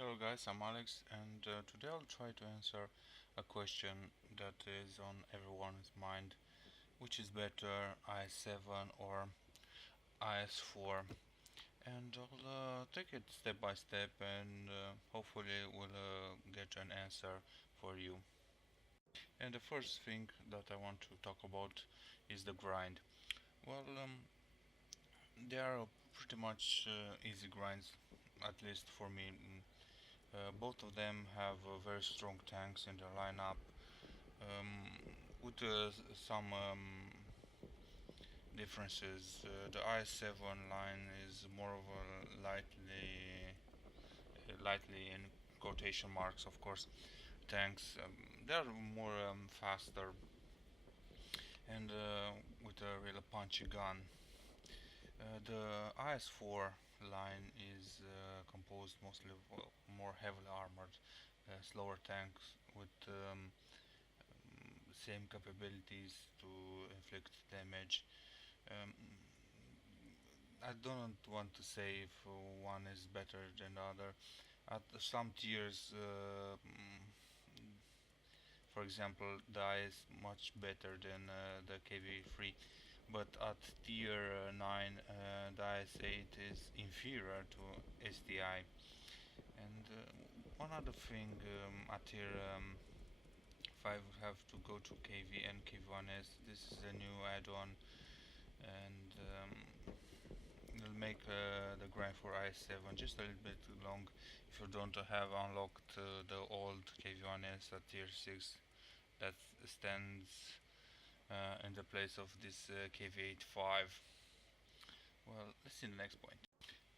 Hello guys, I'm Alex, and today I'll try to answer a question that is on everyone's mind, which is better, IS-7 or IS-4, and I'll take it step by step, and hopefully we'll get an answer for you. And the first thing that I want to talk about is the grind. Well, they are pretty much easy grinds, at least for me. Both of them have very strong tanks in their lineup, with some differences. The IS-7 line is more of a lightly in quotation marks, of course, tanks. They are more faster and with a really punchy gun. The IS-4 line is composed mostly of more heavily armored, slower tanks with same capabilities to inflict damage. Um, I don't want to say if one is better than the other. At some tiers, for example, the I is much better than the KV3, but at tier 9, the IS-8 is inferior to SDI. And one other thing, at tier 5 we have to go to KV and KV1S. This is a new add-on, and it'll make the grind for IS-7 just a little bit long if you don't have unlocked the old KV1S at tier 6 that stands in the place of this KV85. Well, let's see the next point.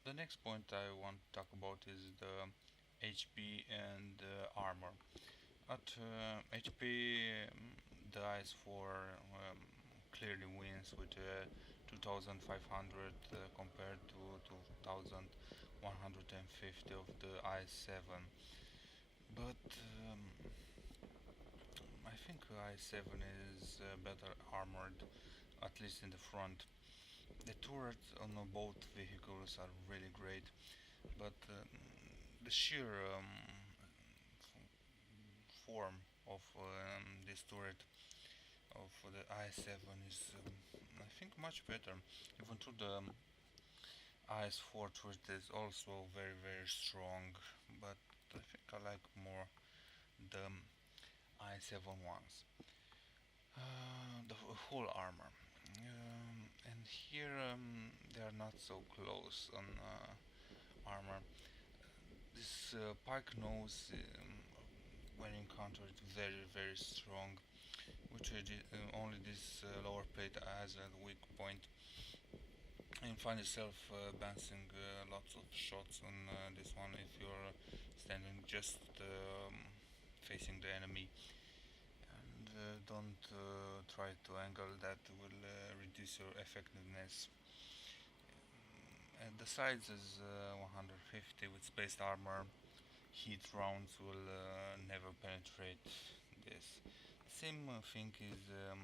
The next point I want to talk about is the HP and armor. At HP, the IS-4 clearly wins with 2500 compared to 2150 of the IS-7. But I think IS-7 is better armored, at least in the front. The turrets on both vehicles are really great, but the sheer form of this turret of the IS-7 is, I think, much better. Even though the IS-4 turret is also very strong, but I think I like more the IS-7 ones. The whole armor. And here they are not so close on armor. This pike nose, when encountered, very strong, which only this lower plate has a weak point. And find yourself bouncing lots of shots on this one if you're standing just facing the enemy, and don't try to angle that will reduce your effectiveness. And the size is 150 with spaced armor. Heat rounds will never penetrate this. Same thing is um,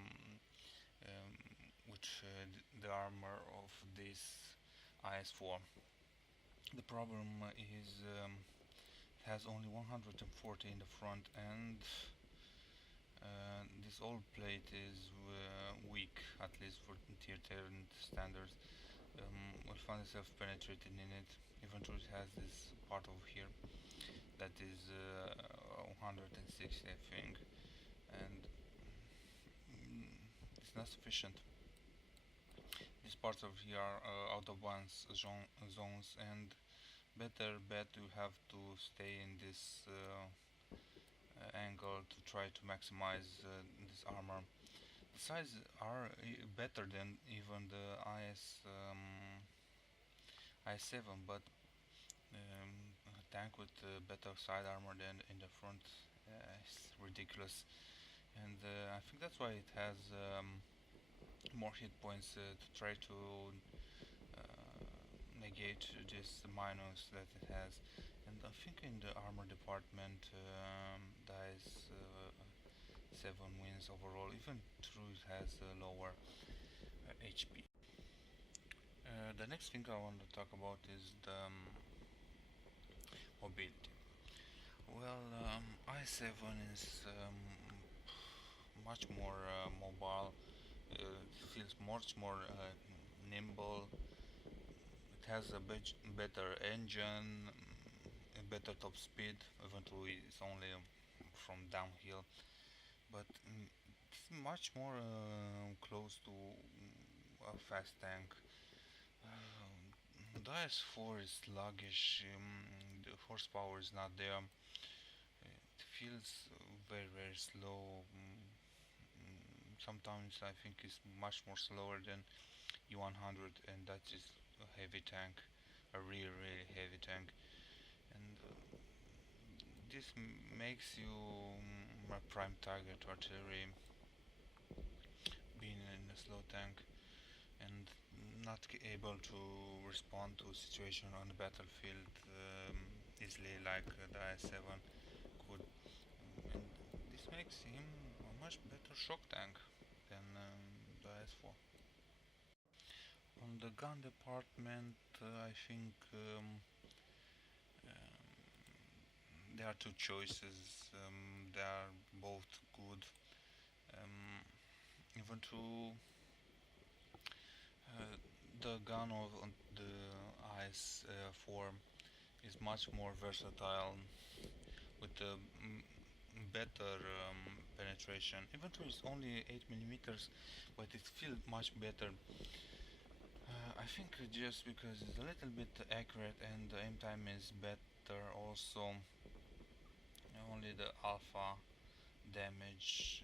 with the armor of this IS-4. The problem is it has only 140 in the front, and this old plate is weak, at least for tier 10 standards. Will find itself penetrated in it, even though it has this part over here that is 160, I think, and it's not sufficient. These parts over here are out of balance zones, and better bet you have to stay in this angle to try to maximize this armor. The size are better than even the IS-7, but a tank with better side armor than in the front is ridiculous, and I think that's why it has more hit points to try to negate this minus that it has. And I think in the armor department, the IS-7 wins overall, even though it has a lower HP. The next thing I want to talk about is the mobility. Well, i7 is much more mobile. It feels much more nimble. It has a better engine, a better top speed, even though it's only from downhill. But it's much more close to a fast tank. The IS-4 is sluggish. The horsepower is not there. It feels very slow. Sometimes I think it's much more slower than E100, and that is a heavy tank, a really heavy tank. And this makes you a prime target to artillery, being in a slow tank and not able to respond to a situation on the battlefield easily like the i7 could. And this makes him a much better shock tank than the is4. On the gun department, I think there are two choices. They are both good. Um, Even though the gun of the IS-4 is much more versatile with a better penetration. Even though it's only 8 millimeters, but it feels much better. I think just because it's a little bit accurate and the aim time is better also. Only the alpha damage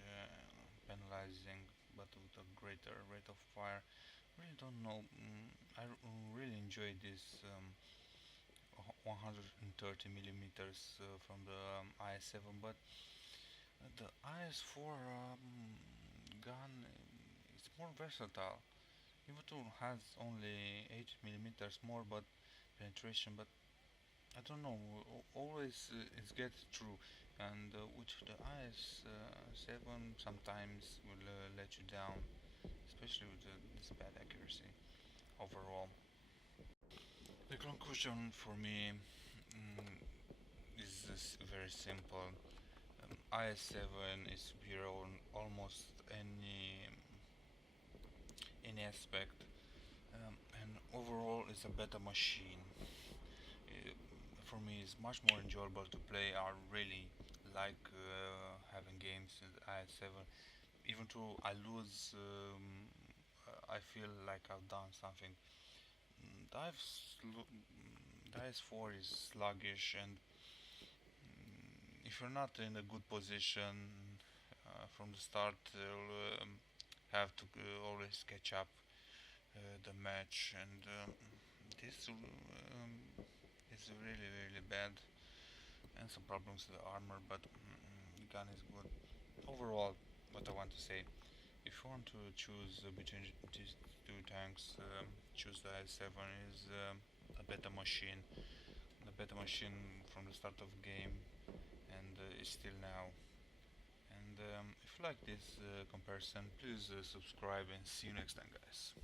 penalizing, but with a greater rate of fire. Really don't know. I really enjoy this 130 millimeters from the IS-7, but the IS-4 gun is more versatile. Even though it has only 8 millimeters more, but penetration, but I don't know. Always it gets through, and with the IS-7 sometimes will let you down, especially with this bad accuracy overall. The conclusion for me is very simple. IS-7 is superior on almost any aspect, and overall it's a better machine. For me, it's much more enjoyable to play. I really like having games in the IS-7. Even though I lose, I feel like I've done something. The IS-4 is sluggish, and if you're not in a good position from the start, you'll have to always catch up the match, and this is really bad, and some problems with the armor, but the gun is good. Overall, what I want to say, if you want to choose between these two tanks, choose the i7 is a better machine, from the start of the game, and is still now. And if you like this comparison, please subscribe and see you next time, guys.